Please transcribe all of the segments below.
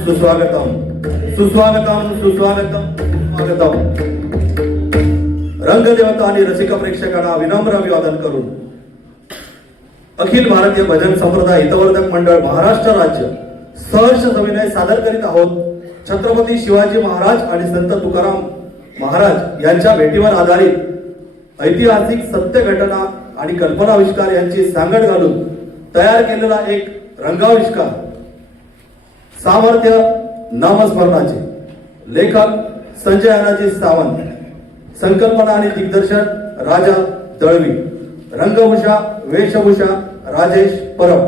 सुस्वागतम सुस्वागतम सुस्वागतम. रंगदेवता आणि रसिक प्रेक्षकांना विनम्र अभिवादन करून अखिल भारतीय भजन संप्रदाय हितवर्धक मंडळ महाराष्ट्र राज्य सहर्ष सविनय सादर करीत आहोत. छत्रपती शिवाजी महाराज आणि संत तुकाराम महाराज यांच्या भेटीवर आधारित ऐतिहासिक सत्य घटना आणि कल्पनाविष्कार यांची सांगड घालून तयार केलेला एक रंगाविष्कार सामर्थ्य नामस्मरणाचे. लेखक संजय अनाजी सावंत. संकल्पना आणि दिग्दर्शन राजा दळवी. रंगभूषा वेशभूषा राजेश परब.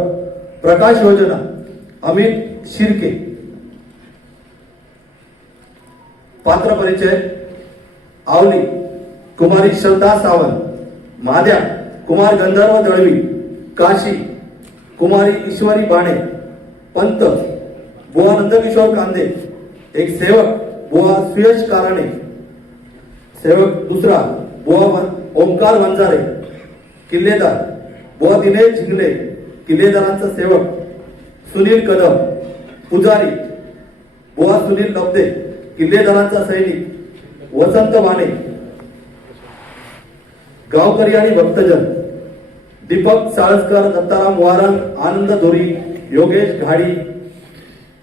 प्रकाश योजना अमित शिर्के. पात्र परिचय आवली कुमारी श्रद्धा सावंत. माद्या कुमार गंधर्व दळवी. काशी कुमारी ईश्वरी बाणे. पंत बुवा नंदकिशोर कांदे. एक सेवक बुवा सुयश काराणे. सेवक दुसरा बुवा ओंकार वंजारे. किल्लेदार बुवा दिनेश झिंगणे. किल्लेदारांचा सेवक सुनील कदम. पुजारी बुवा सुनील लब्दे. किल्लेदारांचा सैनिक वसंत वाणे. गावकरी आणि भक्तजन दीपक साळसकर, दत्ताराम वारंग, आनंद धोरी, योगेश घाडी,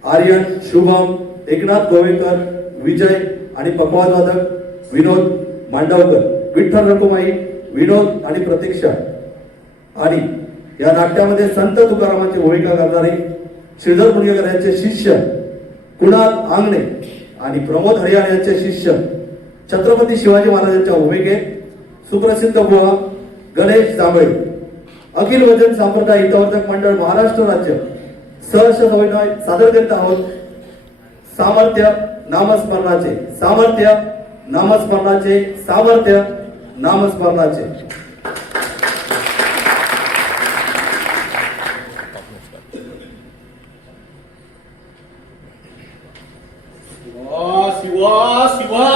आर्यन, शुभम, एकनाथ गोवेकर, विजय आणि पकवादवादक विनोद मांडवकर, विठ्ठल रकुमाई, विनोद आणि प्रतीक्षा. आणि या नाट्यामध्ये संत तुकारामांची भूमिका करणारे श्रीधर मुनगेकर यांचे शिष्य कुणाल आंगणे आणि प्रमोद हरियाण यांचे शिष्य छत्रपती शिवाजी महाराजांच्या भूमिकेत सुप्रसिद्ध बुवा गणेश जांभळे. अखिल भजन संप्रदाय हितवर्धक मंडळ महाराष्ट्र राज्य सहर्ष सविनय सादर करीत आहोत. सामर्थ्य नामस्मरणाचे. सामर्थ्य नामस्मरणाचे. सामर्थ्य नामस्मरणाचे. शिवा शिवा शिवा,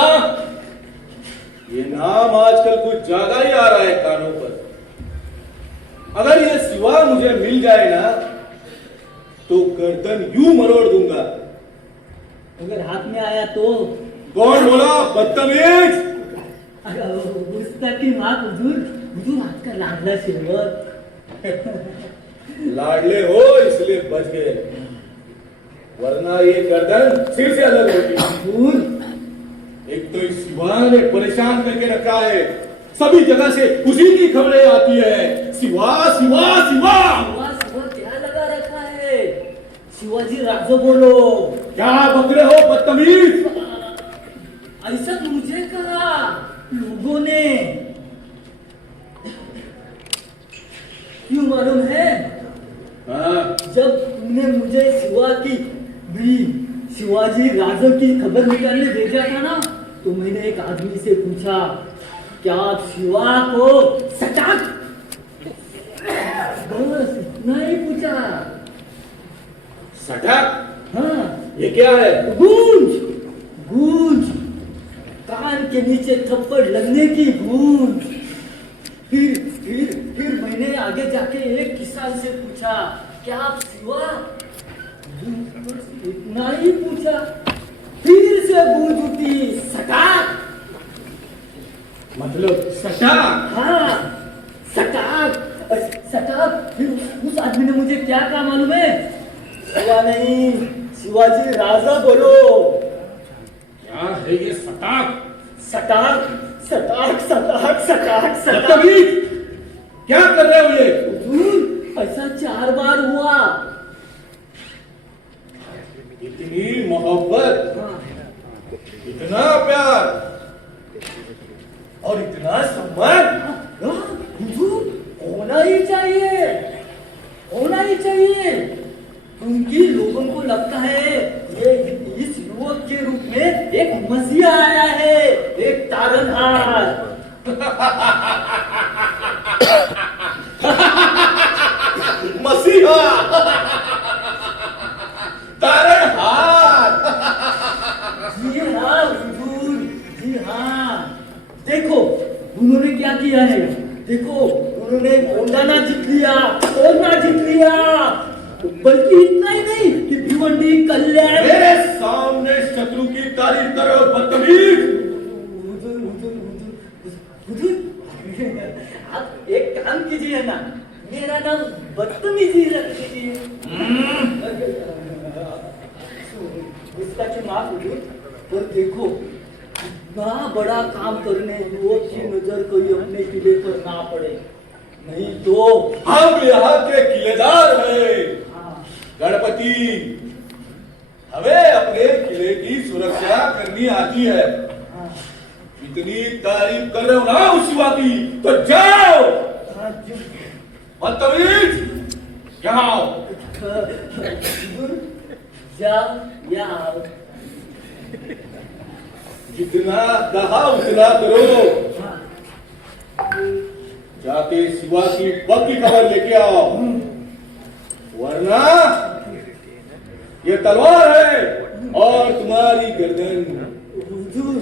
ये नाम आजकल कुछ ज्यादा ही आ रहा है कानों पर. अगर ये शिवा मुझे मिल जाए ना तो गर्दन यूं मरोड़ दूंगा. अगर हाथ में आया तो? कौन बोला बदतमीज? गुस्ताखी माफ हुजूर. हुजूर हाथ का लाडला शेवट. लाडले हो इसलिए बच गए, वरना ये गर्दन सिर से अलग होगी. हुजूर, एक तो इस शिवा ने परेशान करके रखा है. सभी जगह से उसी की खबरें आती है. शिवा शिवा शिवा. क्या लगा रखा है? शिवाजी राजो बोलो. क्या बक रहे हो बदतमीज? ऐसा मुझे कहा लोगों ने. क्यों मालूम है? हाँ? जब तुमने मुझे शिवाजी राजो की खबर निकालने भेजा था ना, तो मैंने एक आदमी से पूछा क्या आप शिवा को सटाक बस नहीं पूछा। सटक, हाँ ये क्या है? गूंज गूंज, कान के नीचे थप्पड़ लगने की गूंज। फिर मैंने आगे जाके एक किसान से पूछा, क्या आप शिवा? इतना ही पूछा, फिर से गूंज उठी, सटाक। मतलब सटक? हाँ सटाक सटाक। फिर उस आदमी ने मुझे क्या कहा मालूम है? शिवा नहीं, शिवाजी राजा बोलो। क्या है ये सटक? सटाक सटाक सटाक सटाक सटाक। बदतमीज, क्या कर रहे हो ये? हुजूर, ऐसा 4 बार हुआ। इतनी मोहब्बत, हाँ, इतना प्यार और इतना सम्मान। हुजूर, होना ही चाहिए, होना ही चाहिए, क्योंकि लोगों को लगता है ये इस युवक के रूप में एक मसीहा आया है, एक तारनहार। मसीहा, तारनहार। जी हाँ हुजूर, जी हाँ। देखो उन्होंने क्या किया है, देखो उन्होंने ओंडाना जीत लिया, ओरना जीत लिया, बल्कि इतना ही नहीं कि भिवंडी कल्याण। मेरे सामने शत्रु की तारीफ करो बदतमीज। हुजूर हुजूर हुजूर हुजूर, आप एक काम कीजिए ना, मेरा नाम बदतमीजी रख दीजिए। गुस्ताखी माफ हुजूर, पर देखो इतना बड़ा काम करने युवक की नजर कोई अपने किले पर ना पड़े, नहीं तो। हम यहाँ के किलेदार हैं हाँ, गणपति, हमें अपने किले की सुरक्षा करनी आती है। हाँ, इतनी तारीफ कर रहे हो ना उस शिवा की, तो जाओ। हाँ, बदतमीज, यहाँ आओ। हुजूर, जाओ या आओ। जितना कहा उतना करो। हाँ, जाके शिवा की पक्की खबर लेके आओ, वरना ये तलवार है और तुम्हारी गर्दन। हुजूर,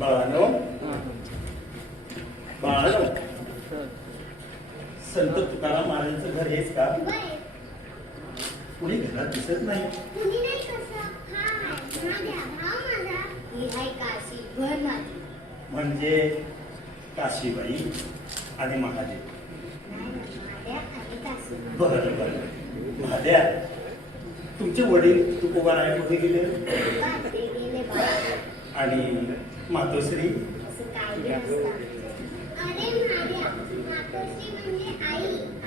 बाळानो, बाळानो, संत तुकाराम महाराजांचं घर हेच का? कोणी घरात दिसत नाही. कुणी नाही कसं? हा आहे माझ्या भाव माझा. ही आहे काशी घर माझी. म्हणजे काशीबाई आणि महादेव. माझ्या आणि काशी. बरं बरं. महाद्या, तुमचे वडील तुकोबाराय कुठे गेले? ते गेले बाहेर. आणि मातोश्री? असं काय बी नसतं. अरे माझ्या मातोश्री म्हणजे आई.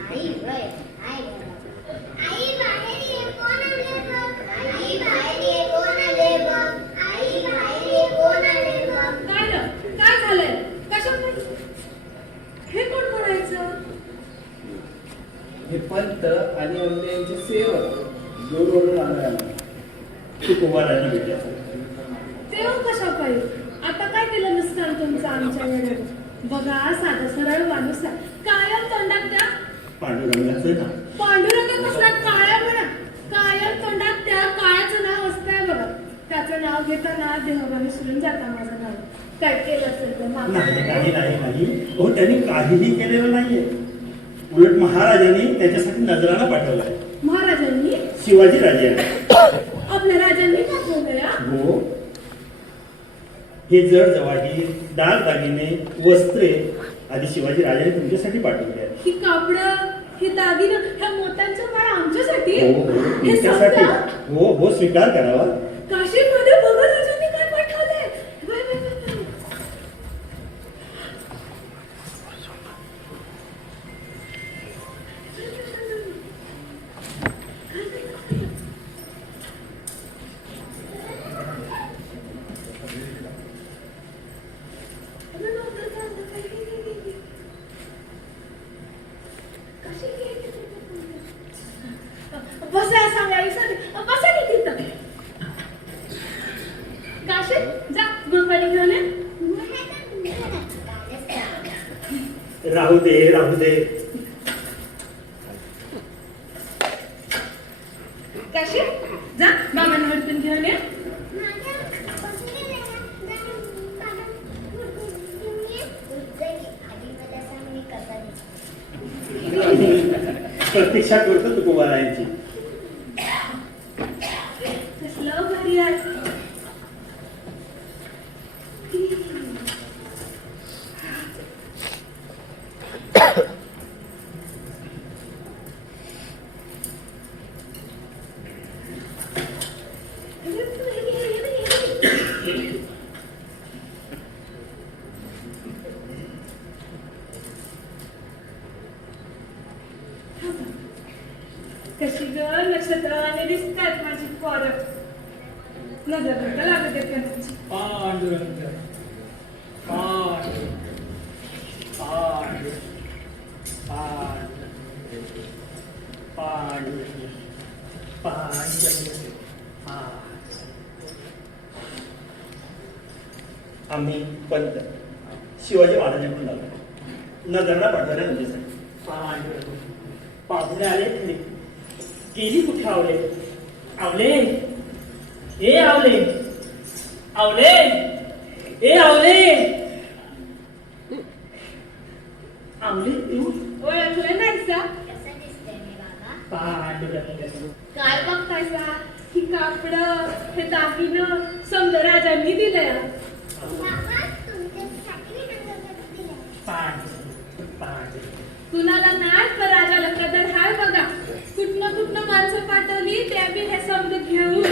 आई होय. आई बरोबर. आई बाहेर ये कोण आले बघ. आई बाहेर ये कोण आले बघ. आई बाहेर ये कोण आले बघ. काय ग? काय झालंय? कशामुळे? हे कोण बोलायचं? हे पंत आणि यांचे सेवक दूरवरून आणायला. तुकोबारायला भेटायचं. तेव्हा कशा पाहिजे? आता काय केलं नसतं तुमचं आमच्या वेळेला? बघा, साधा सरळ माणूस आहे. कायम तोंडात त्या पांडुरंगाचं ना. पांडुरंग कसला काळ्या म्हणा. कायम तोंडात त्या काळ्याचं नाव असतंय बघा. त्याचं नाव घेताना देहवा विसरून जाता माझं नाव. काय केलं असेल तर माफ नाही करा. नाही नाही नाही, हो त्यांनी काहीही केलेलं नाहीये. उलट महाराजांनी त्याच्यासाठी नजराणा पाठवलाय. महाराजांनी? शिवाजी राजे आहे. आपल्या राजांनी पाठवलंय हा? हो, हे जड जवाही दागदागिने वस्त्रे आधी शिवाजी राजाने तुमच्यासाठी पाठवले आहेत. ही कापडं, हे दागिनं, ह्या मोत्यांचं माळ आमच्यासाठी? हो हो, हे तुमच्यासाठी. सगळं? हो हो, स्वीकार करावा. काशीमध्ये बघा राजांनी काय पाठवलंय. Bye, bye, bye, bye. Kashi जा गुळ पाणी घेऊन ये. राहू दे. काशी जा मामांना हडकून घेऊन ये. प्रतीक्षा करतो तुकोबारायांची. कसलं भारी आहे. कशी ग नक्षत्राने दिसतात माझी पोरं. नजर का लागत आहे त्यांची. पांडुरंग पांडुरंग पांडुरंग पांडुरंग पांडुरंग पांडुरंग. आम्ही पंत शिवाजी महाराजांकडून आलो. नगरला पाठवल्या तुझ्यासाठी. पांडुरंग पाहुणे आले खरे. गेली कुठे आवले? आवले ए आवले आवले ए आवले आवले तू ओळखलं नाही सा? पांडुरंग. काय बघतायसा? ही कापड हे दागिनं समजा राजांनी दिलंय. पांडुरंग पांडुरंग. कुणाला नाही पण राजाला कदर हाय बघा. कुठनं माणसं पाठवली त्या बी हे समज घेऊन.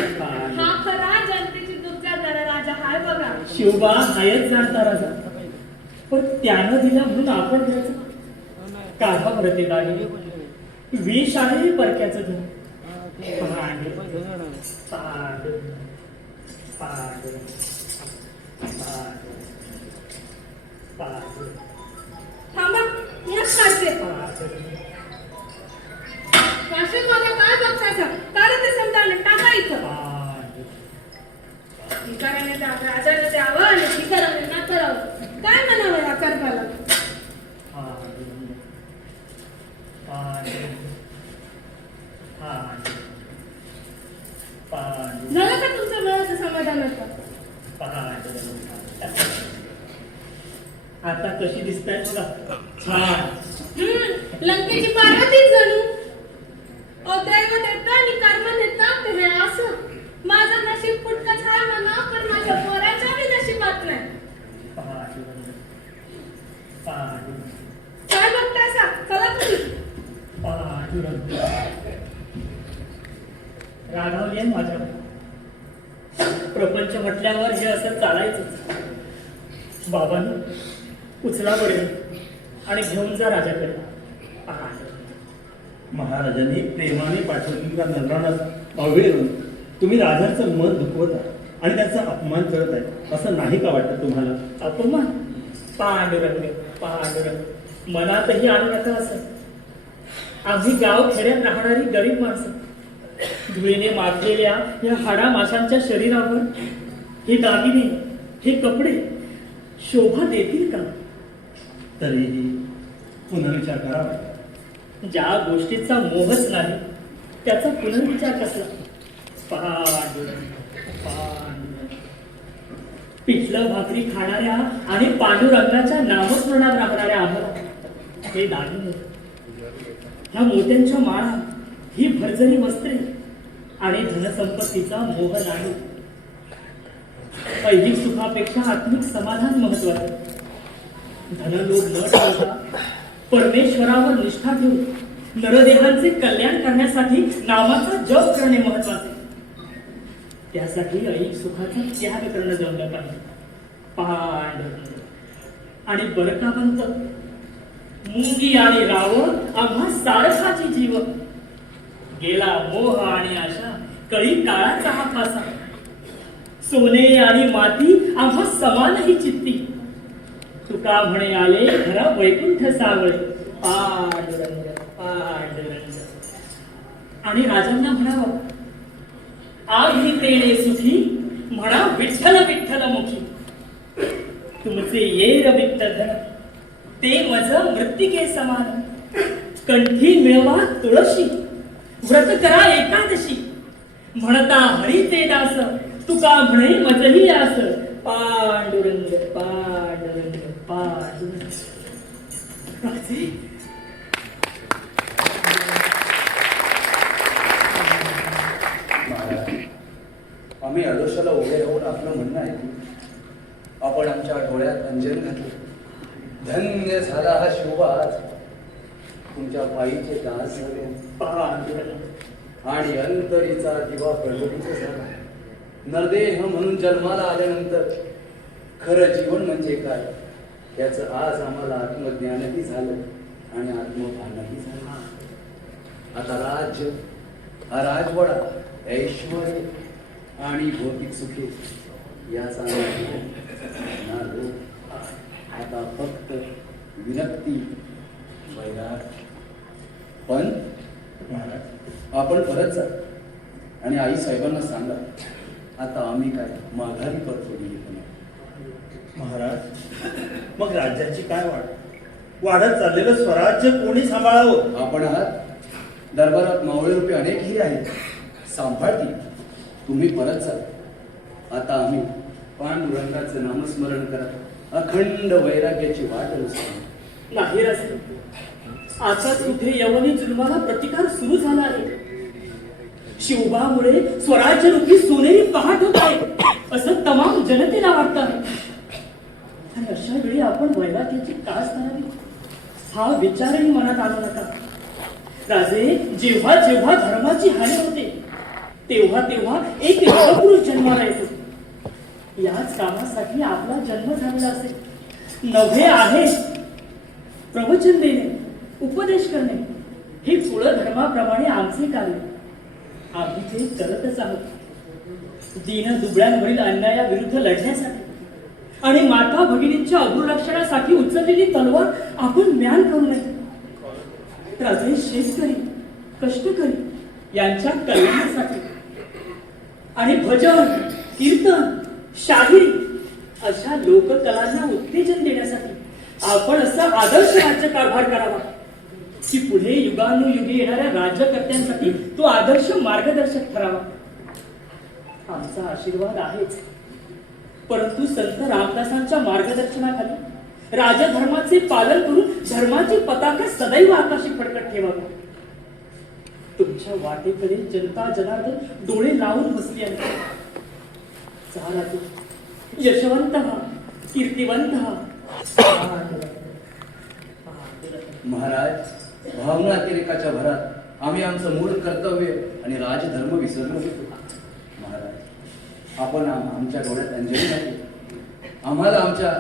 हा खरा जनतेची दूध जाणारा राजा हाय बघा. शिवबा हायच जाणता राजा, पण त्यानं दिला म्हणून आपण द्यायचं. काढा बरं ते दागिने. विष आहे परक्याचं धन. पांडुरंग पांडुरंग पांडुरंग पांडुरंग थांबा याच काढते. काशी मला काय बघतायसा? काढा ते समजावलं टाका इथं. भिकाऱ्याने द्यावं, राजाने द्यावं आणि भिकाऱ्याने ना करावं. काय म्हणावं या कर्माला? झालं का तुमचं मनाचं समाधान होतं? आता कशी दिसताय तुला? छान. लंकेची पार्वतीच जणू. दैव देतं आणि कर्म देतं ते हे असं. माझं नशीब फुटकंच आहे म्हणा, पण माझ्या पोराच्या बी नशिबात नाही. काय बघतायसा? चला तुम्ही. रागावली माझ्या. प्रपंच म्हटल्यावर हे असं चालायचं. बाबांनो उचला बरे आणि घेऊन जा राजाकडे. महाराजांनी प्रेमाने पाठवलेल्या नगराला अवेरून तुम्ही राजाचं मन दुखवता आणि त्याचा अपमान करत आहे असं नाही का वाटतं तुम्हाला? अपमान? पांडुरंग पांडुरंग मनातही आणू नका असं. आम्ही गाव खेड्यात राहणारी गरीब माणसं, धुळीने माखलेल्या या हाडा माशांच्या शरीरावर हे दागिने हे कपडे शोभा देतील का? तरीही पुनर्विचार करावा. ज्या गोष्टीचा मोहच नाही त्याचा पुनर्विचार कसला? पांडुरंग पांडुरंग. पिठलं भाकरी खाणाऱ्या आणि पांडुरंगाच्या नामस्मरणात राहणाऱ्या आम्हाला हे दागिने, ह्या मोत्यांच्या माळा, ही भरजरी वस्त्रे आणि धनसंपत्तीचा मोह नाही. ऐहिक सुखापेक्षा आत्मिक समाधान महत्वाचं. धनलोभ न ठेवता परमेश्वरावर निष्ठा ठेवून नरदेहांचे कल्याण करण्यासाठी नामाचा जप करणे महत्वाचे. त्यासाठी ऐहिक सुखाचा त्याग करणं जमलं पाहिजे. पांडुरंग आणि बरकावंत मुंगी आणि रावण आम्हा सारखाची जीव. गेला मोह आणि आशा, कळी काळाचा हा फासा. सोने आणि माती आम्हा समानही चित्ती. तुका म्हणे आले घरा वैकुंठ सावळे. पांडुरंग पांडुरंग. आणि राजांना म्हणावं आधी तेणे सुखी म्हणा विठ्ठल विठ्ठल मुखी तुमचे ये रविक्त धन ते मज मृत्तिके समान कंठी मिळवा तुळशी व्रत करा एकादशी म्हणता हरीचे दास तुका म्हणे मजही आस पांडुरंग पांडुरंग पांडुरंग राजे, महाराज, आम्ही आदर्शाला उभे राहून आपलं म्हणणं ऐकू. आपण आमच्या डोळ्यात अंजन घातले. धन्य झाला हा शिवबाज. तुमच्या पायीचे दास झाले पांडुरंग आणि अंतरीचा दिवा प्रज्वलित झाला. नरदेह म्हणून जन्माला आल्यानंतर खरं जीवन म्हणजे काय याचं आज आम्हाला आत्मज्ञानही झालं आणि आत्मभानही झालं. आता राज्य, हा राजवाडा, ऐश्वर आणि भौतिक सुखे याचा ना लोक. आता फक्त विरक्ती, वैराग. पण महाराज आपण परत जा आणि आई साहेबांना सांगा आता आम्ही काय माघारी परतून येत नाही. महाराज मग राज्याची काय वाढत चाललेलं स्वराज्य कोणी सांभाळावं? आपण आहात. दरबारात मावळे रुपये अनेकही आहेत, सांभाळतील. तुम्ही परत जा. आता आम्ही पांडुरंगाचं नामस्मरण करत अखंड वैराग्याची वाट उचलू. नाही राजे, आता कुठे यवनी जुलमाला प्रतिकार सुरू झाला आहे. शिवबामुळे स्वराज्य रूपी सोनेरी पहाट होत आहे असं तमाम जनतेला वाटतं आहे. आणि अशा वेळी आपण वैराग्याची कास धरावी हा विचारही मनात आणू नका. राजे, जेव्हा जेव्हा धर्माची हानी होते तेव्हा तेव्हा एक पुरुष जन्माला येतो. याच कामासाठी आपला जन्म झालेला असेल. नव्हे आहे प्रवचन देणे, उपदेश करणे हे कुळधर्माप्रमाणे आमचे कार्य. आम्ही ते करतच आहोत. दीन दुबळ्यांवरील अन्यायाविरुद्ध लढण्यासाठी आणि माता भगिनींच्या अधुरक्षणासाठी उचललेली तलवार आपण म्यान करू नये. राजे, शेतकरी, कष्टकरी यांच्या कल्याणासाठी आणि भजन, कीर्तन, शाहिरी अशा लोककलांना उत्तेजन देण्यासाठी आपण असा आदर्श राज्यकारभार करावा की पुढे युगानुयुगे येणाऱ्या राज्यकर्त्यांसाठी तो आदर्श मार्गदर्शक ठरावा. आमचा आशीर्वाद आहेच, परंतु संत रामदासांच्या मार्गदर्शनाखाली राजधर्माचे पालन करून धर्माची पताका सदैव आकाशी फडकत ठेवावी. तुमच्या वाटेकडे जनता जनार्दन डोळे लावून बसली आहे. चाला तू यशवंत हा, कीर्तिवंत हा. महाराज, भावनातिरेकाच्या भरात आम्ही आमचं मूळ कर्तव्य आणि राजधर्म विसरलो होतो. महाराज, आपण आमच्या डोळ्यात अंजली घातली. आम्हाला आमच्या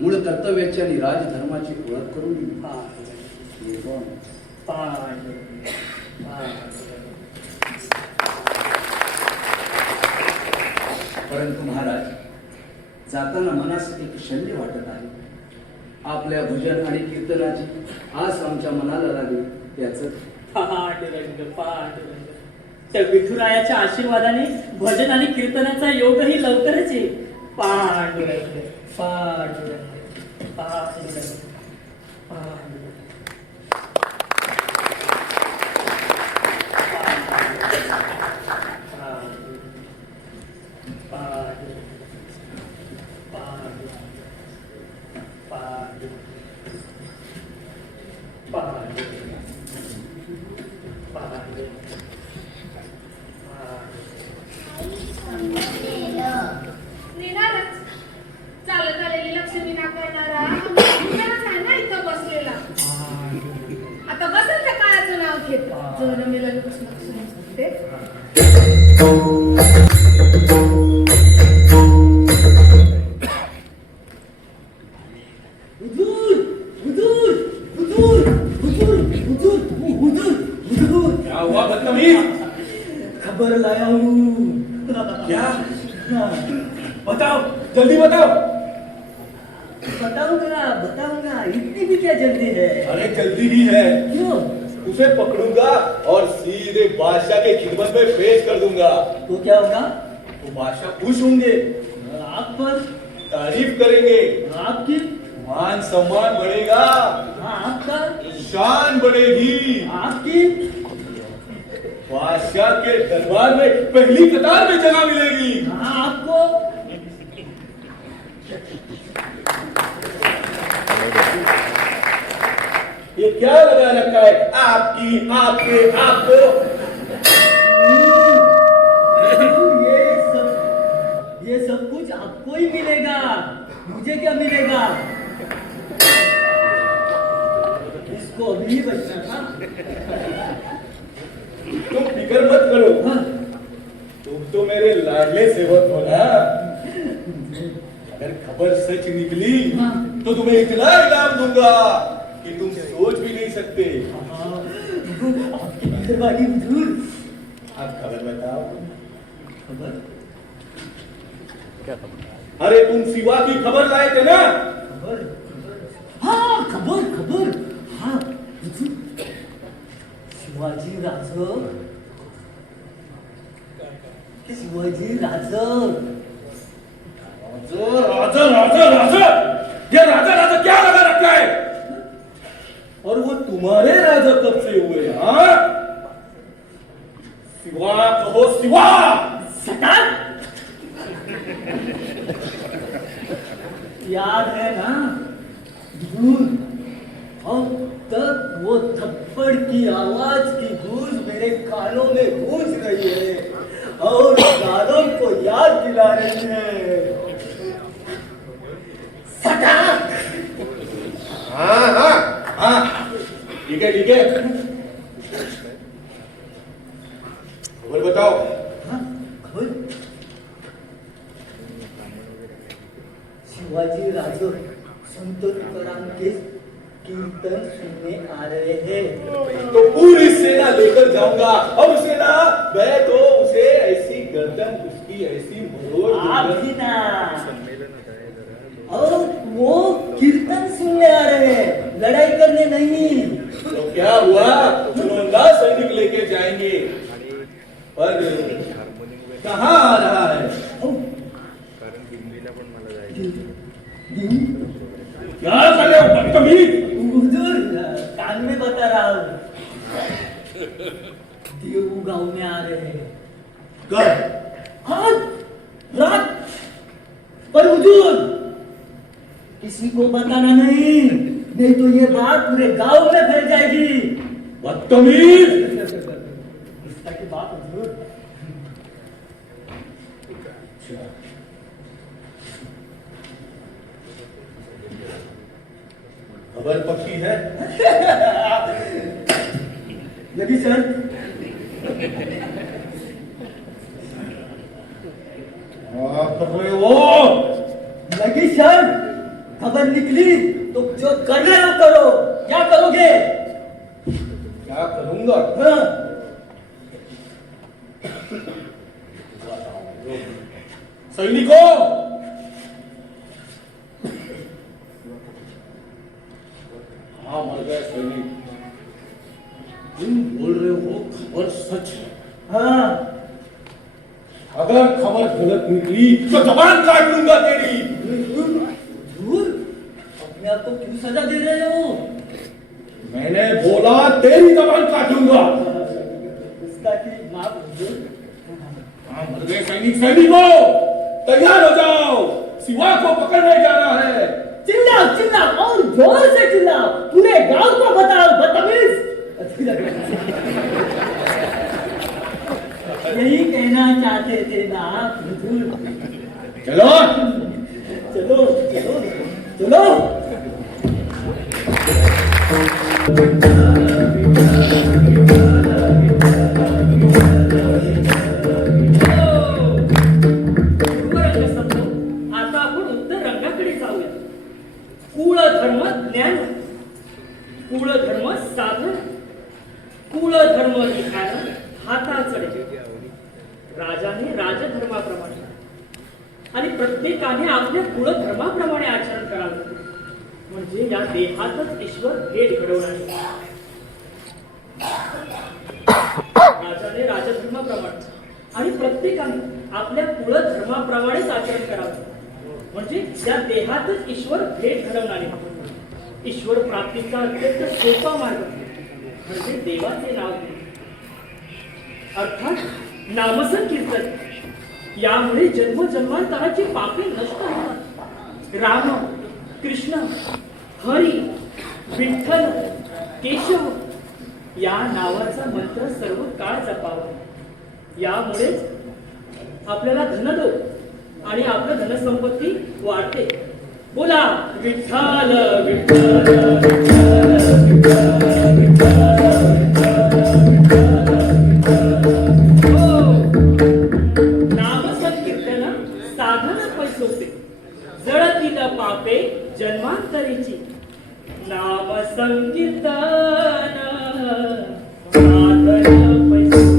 मूळ कर्तव्याची आणि राजधर्माची ओळख करून दिली. येतो आम्ही. परंतु महाराज, जाताना मनास एक शल्य वाटत आहे. आपल्या भजन आणि कीर्तनाची आस आमच्या मनाला लागली त्याच. पांडुरंग पांडुरंग, त्या विठुरायाच्या आशीर्वादाने भजन आणि कीर्तनाचा योगही लवकरच येईल. पांडुरंग पांडुरंग पांडुरंग पांडुरंग. निराळच चालत आलेली लक्ष्मी नाकारणारा मुलगाच आहे ना इथं बसलेला. आता बसेल त्या काळाचं नाव घेत जर मी लक्ष्मी हुजूर हुजूर हुजूर हुजूर हुजूर हुजूर हुजूर. क्या हुआ बदतमीज? खबर लाया हूँ. क्या? बताओ, जल्दी बताओ. बताऊंगा, इतनी भी क्या जल्दी है? अरे जल्दी ही है. क्यों? उसे पकड़ूंगा और सीधे बादशाह के खिदमत में पेश कर दूंगा. तो क्या होगा? तो बादशाह खुश होंगे. आप पर तारीफ करेंगे, आपकी मान सम्मान बढ़ेगा, हाँ आपका शान बढ़ेगी, आपकी बादशाह के दरबार में पहली कतार में जगह मिलेगी। हाँ आपको ये क्या लगा रखा है? आपकी, आपके, आपको। ये सब कुछ आपको ही मिलेगा, मुझे क्या मिलेगा? इसको अभी ही बचना था। तुम फिक्र मत करो, हाँ, तुम तो मेरे लाडले सेवक हो ना। अगर खबर सच निकली हाँ। तो तुम्हें इतना इनाम दूंगा कि तुम सोच भी नहीं सकते। आपकी मेहरबानी हुजूर। आप खबर बताओ। खबर अरे तुम शिवा की खबर लाए थे ना? खबर हाँ खबर खबर हाँ हुजूर, शिवाजी राजे राजा राजा राजा, ये राजा राजा क्या लगा रखा है? और वो तुम्हारे राजा कब से हुए? हाँ, शिवा कहो, शिवा। सटान याद है ना धूल? अब तक वो थप्पड़ की आवाज की गूंज मेरे कानों में गूंज रही है और गालों को याद दिला रही है। सटान हाँ हाँ हाँ, ठीक है ठीक है, खबर बताओ। हाँ, खबर शिवाजी राजे संत तुकाराम के कीर्तन सुनने आ रहे हैं। तो पूरी सेना लेकर जाऊंगा और उसे ना, मैं तो उसे ऐसी गर्दन उसकी ऐसी मरोड़ आप दूंगा। भी ना, और वो कीर्तन सुनने आ रहे हैं, लड़ाई करने नहीं। तो क्या हुआ, चुनौला सैनिक लेके जाएंगे, पर कहाँ आ रहा है? क्या करे बदतमीज? हुजूर कान में बता रहा हूँ, देऊ गांव में आ रहे हैं। कब? आज रात, पर हुजूर किसी को बताना नहीं, नहीं तो ये बात पूरे गांव में फैल जाएगी। बदतमीज। इसका की बात हुजूर। खबर पक्की है? लगी सर? कर रहे हो? लगी सर, खबर निकली तो जो कर रहे हो करो। क्या करोगे? क्या करूंगा? हाँ, सैनिकों, हाँ मर गए सैनिक। तुम बोल रहे हो खबर सच है? हाँ, अगर खबर गलत निकली तो जबान काट लूंगा तेरी। हुजूर अपने आप को क्यों सजा दे रहे हो? मैंने बोला तेरी जबान काटूंगा। इसका की माफ हुजूर। हाँ मर गए सैनिक। सैनिकों तैयार हो जाओ, शिवा को पकड़ने जाना है। चिल्लाओ चिल्लाओ और जोर से चिल्लाओ, पूरे गांव को बताओ बदतमीज। यही कहना चाहते थे ना आप हुजूर? चलो चलो चलो चलो। आता आपण उत्तर रंगाकडे जाऊया. कुळ धर्म ज्ञान, कुळ धर्म साधन, कुळ धर्म लिखाण हाताचडे. राजाने राजधर्माप्रमाणे आणि प्रत्येकाने आपल्या कुळधर्माप्रमाणे आचरण करावे, म्हणजे या देहातच ईश्वर भेट घडवणार. राजाने राजधर्माप्रमाणे आणि प्रत्येकाने आपल्या कुळधर्माप्रमाणेच आचरण करावे, म्हणजे त्या देहातच ईश्वर भेट घडवणारे. ईश्वर प्राप्तीचा अत्यंत सोपा मार्ग म्हणजे देवाचे नाव घेणे, अर्थात नामसंकीर्तन. यामुळे जन्मजन्मांतराची पापे नष्ट होतात. राम, कृष्ण, हरी, विठ्ठल, केशव या नावाचा मंत्र सर्व काळ जपावा. यामुळेच आपल्याला धनदो आणि आपलं धनसंपत्ती वाढते. बोला विठ्ठल विठ्ठल नामसंकीर्तन साधन पैसोते, जळतील पापे जन्मांतरीची. नामसंकीर्तन साधन पैसोते,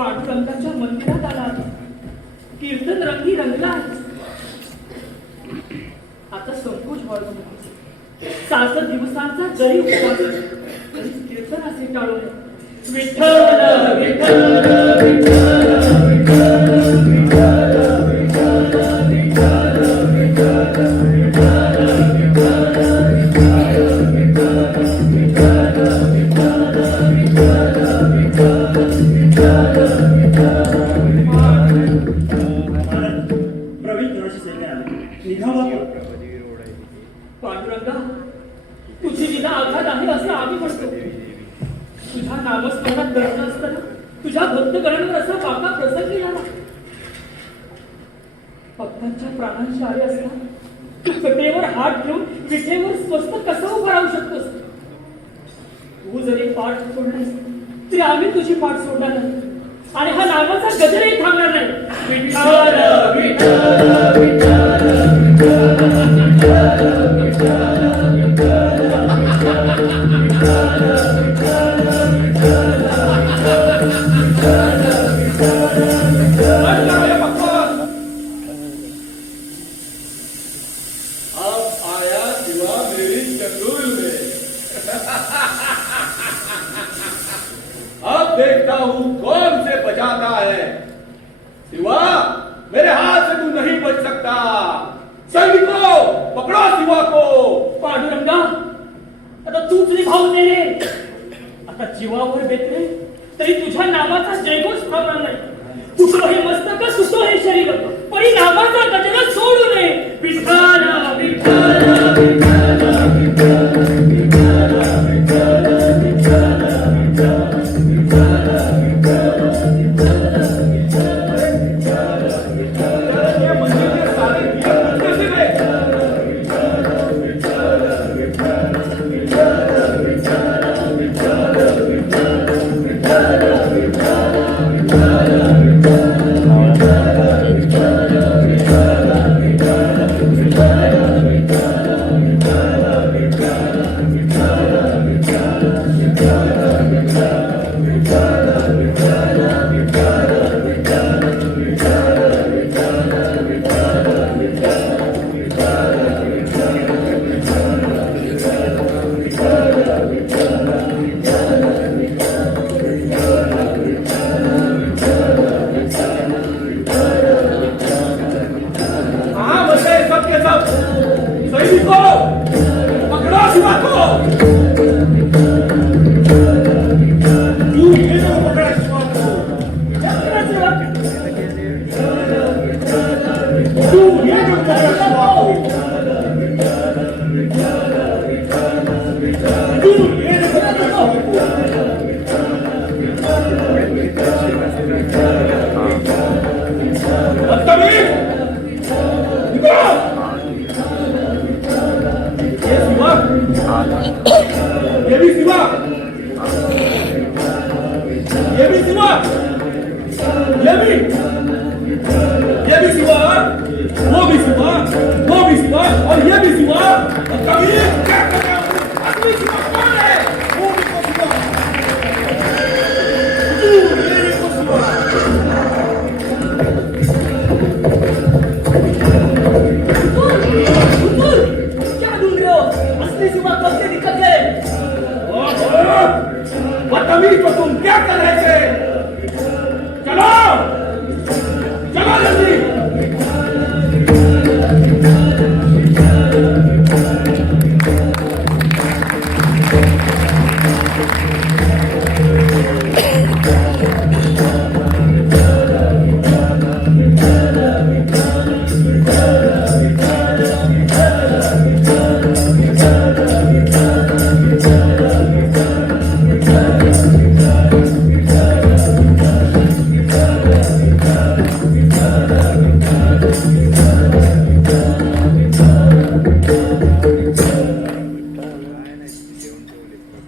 पांडुरंगाच्या मंदिरात आला आहे. कीर्तन रंगी रंगला आहे. आता संकोच वाढवू नका. 7 दिवसांचा जरी उपवास असला, तरी कीर्तन असे टाळू नये. विठ्ठल विठ्ठल प्रवीण गुणाची सैन्य आले. निघावा का? पांडुरंगा, तुझी विना आघात आहे असं आम्ही म्हणतो. तुझ्या नामस्मरणात दर्शन असताना तुझ्या भक्तगणांवर असा बाका प्रसंग झाला. भक्तांच्या प्राणांशी आले असता तू कटेवर हात ठेवून विठेवर स्वस्त कसा उभा राहू शकतोस? तू जरी पाठ सोडलीस तरी आम्ही तुझी पाठ सोडणार नाही आणि हा नामाचा गजरही थांबणार नाही. विठ्ठल विठ्ठल अब आया शिवा मेरी चंगुल में। अब देखता हूं कौन से बजाता है। शिवा, मेरे हाथ से तू नहीं बच सकता। सैनिकों, पकड़ो शिवा को। पांडुरंगा, आता तूच निभावून दे रे. आता जीवावर बेतले तरी तुझ्या नामाचा जयघोष थांबणार नाही. तुटो हे मस्तक, तुटो हे शरीर, परी नामाचा गजर सोडू नये. विठ्ठल विठ्ठल ये मंदिर के सारे दीप कैसे गए? कहाँ बसे सब के सब? सैनिकों, पकड़ो शिवा को। तू ये जो पकड़ा शिवा को। तू ये जो पकड़ा शिवा को। तू ये जो पकड़ा शिवा को। बदतमीज! ये शिवा, ये भी शिवा, ये भी शिवा, ये भी शिवा, वो भी शिवा, वो भी शिवा और ये भी शिवा। कभी क्या कर रहा हूँ? असली शिवा कौन है? वो भी तो शिवा, तू ये भी तो शिवा। क्या ढूंढ रहे हो? असली शिवा कब से निकल गए? बदतमीज, तो तुम क्या कर रहे थे? चलो, चलो जल्दी।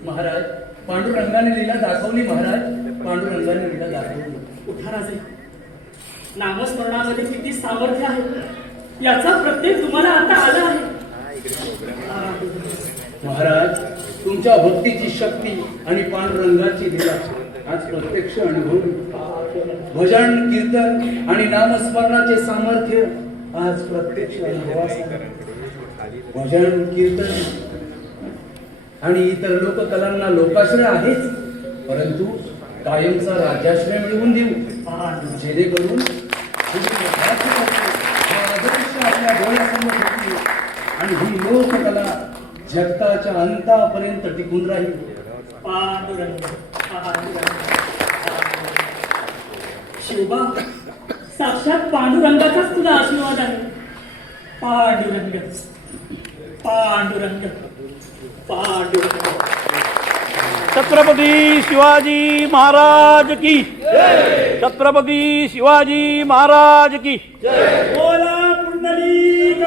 महाराज, पांडुरंगाने लीला दाखवली. महाराज, पांडुरंगाने लीला दाखवली. उठा राजे. नामस्मरणामध्ये किती सामर्थ्य आहे याचा प्रत्येक तुम्हाला आता आला आहे. महाराज, तुमच्या भक्तीची शक्ती आणि पांडुरंगाची लीला आज प्रत्यक्ष अनुभवली. भजन कीर्तन आणि नामस्मरणाचे सामर्थ्य आज प्रत्यक्ष अनुभवास आले. भजन कीर्तन आणि इतर लोककलांना लोकाश्रय आहेच, परंतु कायमचा राज्याश्रय मिळवून देऊ जेणेकरून आदर्श आपल्या डोळ्यासमोर होती आणि ही लोककला जगताच्या अंतापर्यंत टिकून राहील. पांडुरंग पांडुरंग शिवबा, साक्षात पांडुरंगाचाच तुला आशीर्वाद आहे. पांडुरंग पांडुरंग पांडुरंग. छत्रपती शिवाजी महाराज की छत्रपती शिवाजी महाराज की बोला पुंडलिक